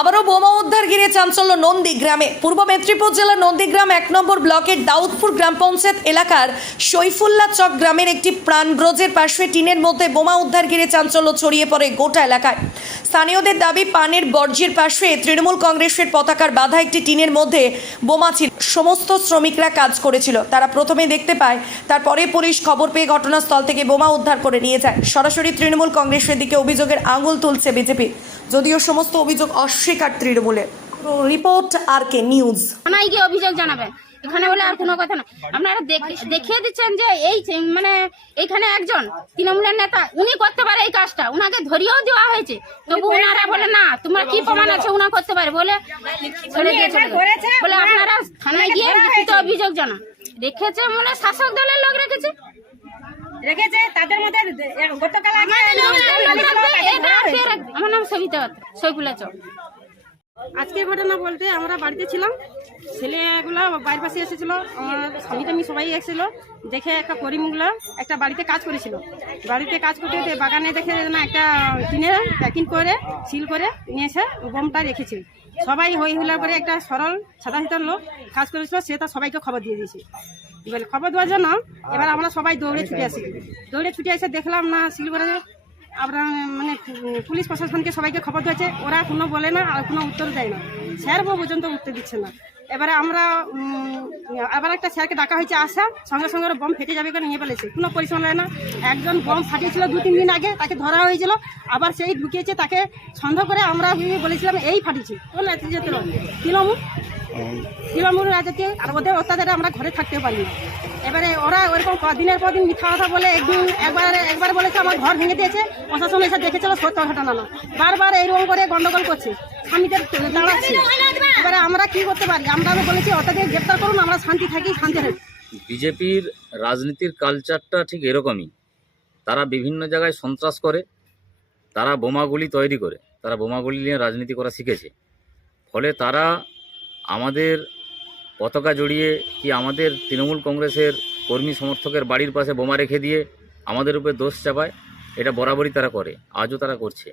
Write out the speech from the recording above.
আবারও বোমা উদ্ধার ঘিরে চাঞ্চল্য নন্দীগ্রামে। পূর্ব মেদিনীপুর জেলার নন্দীগ্রাম এক নম্বর ব্লকের দাউদপুর গ্রাম পঞ্চায়েত এলাকার সৈফুল্লা চক গ্রামের একটি প্রাণব্রজের পাশে টিনের মধ্যে বোমা উদ্ধার ঘিরে চাঞ্চল্য ছড়িয়ে পড়ে গোটা এলাকায়। স্থানীয়দের দাবি, পানের বর্জ্যের পাশে তৃণমূল কংগ্রেসের পতাকার বাধা একটি টিনের মধ্যে বোমা ছিল। সমস্ত শ্রমিকরা কাজ করেছিল। তারা প্রথমে দেখতে পায়, তারপরে পুলিশ খবর পেয়ে ঘটনাস্থল থেকে বোমা উদ্ধার করে নিয়ে যায়। সরাসরি তৃণমূল কংগ্রেসের দিকে অভিযোগের আঙুল তুলছে বিজেপি। যদিও সমস্ত অভিযোগ অস্বীকার তৃণমূলের রিপোর্ট আর কে নিউজ থানায় গিয়ে অভিযোগ জানাবেন। এখানে বলে আর কোনো কথা না। আপনারা দেখ- দেখিয়ে দিচ্ছেন যে এই মানে এখানে একজন তৃণমূলের নেতা উনি করতে পারে এই কাজটা। উনাকে ধরিয়েও দেওয়া হয়েছে। তবু ওনারা বলে না তোমার কি প্রমাণ আছে? উনা করতে পারে। বলে। বলে আপনারা থানায় গিয়ে লিখিত অভিযোগ জানান। রেখেছে মানে শাসক দলের লোক রেখেছে। রেখেছে তাদের মধ্যে গতকাল নাম সবিতা সৈফুল্লা চক আজকের ঘটনা বলতে আমরা বাড়িতে ছিলাম। ছেলেগুলো বাড়ির পাশে এসেছিল। আমার স্বামী টামি সবাই এসেছিল। দেখে একটা করিমগুলো একটা বাড়িতে কাজ করেছিল। বাড়িতে কাজ করতে বাগানে দেখে না একটা টিনে প্যাকিং করে, সিল করে নিয়েছে বোমটা রেখেছে সবাই হই হুল্লার পরে একটা সরল সাদা লোক কাজ করেছিল, সে তার সবাইকে খবর দিয়ে দিয়েছে। এবার খবর দেওয়ার জন্য এবার আমরা সবাই দৌড়ে ছুটে আসি। দৌড়ে ছুটে এসে দেখলাম না করে আমরা মানে পুলিশ প্রশাসনকে সবাইকে খবর দিয়েছে, ওরা কোনো বলে না আর কোনো উত্তর দেয় না। স্যার পর্যন্ত উত্তর দিচ্ছে না। এবারে আমরা আবার একটা স্যারকে ডাকা হয়েছে আসা সঙ্গে সঙ্গে ওরা বোম ফেটে যাবে করে নিয়ে ফেলেছে। কোনো পরিশ্রম না। একজন বোম ফাটিয়েছিল দু তিন দিন আগে, তাকে ধরা হয়েছিল, আবার সেই ঢুকিয়েছে, তাকে সন্দেহ করে আমরা বলেছিলাম, এই ফাটিয়েছি। কোন তৃণমূল তৃণমূল রাজ্যকে আর ওদের অত্যাচারে আমরা ঘরে থাকতে পারি এবারে ওরা ওরকম দিনের পর দিন মিথ্যা কথা বলে, একদিন একবার একবার বলেছে, আমার ঘর ভেঙে দিয়েছে, প্রশাসন এসে দেখেছিল সত্য ঘটনা না। বারবার এইরকম করে গন্ডগোল করছে, স্বামীদের দাঁড়াচ্ছে। এবারে আমরা কি করতে পারি? আমরা বলেছি ওটাকে গ্রেপ্তার করুন, আমরা শান্তি থাকি শান্তি থাকি। বিজেপির রাজনীতির কালচারটা ঠিক এরকমই। তারা বিভিন্ন জায়গায় সন্ত্রাস করে, তারা বোমাগুলি তৈরি করে, তারা বোমাগুলি নিয়ে রাজনীতি করা শিখেছে। ফলে তারা আমাদের পতাকা জড়িয়ে কি আমাদের তৃণমূল কংগ্রেসের কর্মী সমর্থকের বাড়ির পাশে বোমা রেখে দিয়ে আমাদের উপরে দোষ চাপায়, এটা বরাবরই তারা করে, আজও তারা করছে।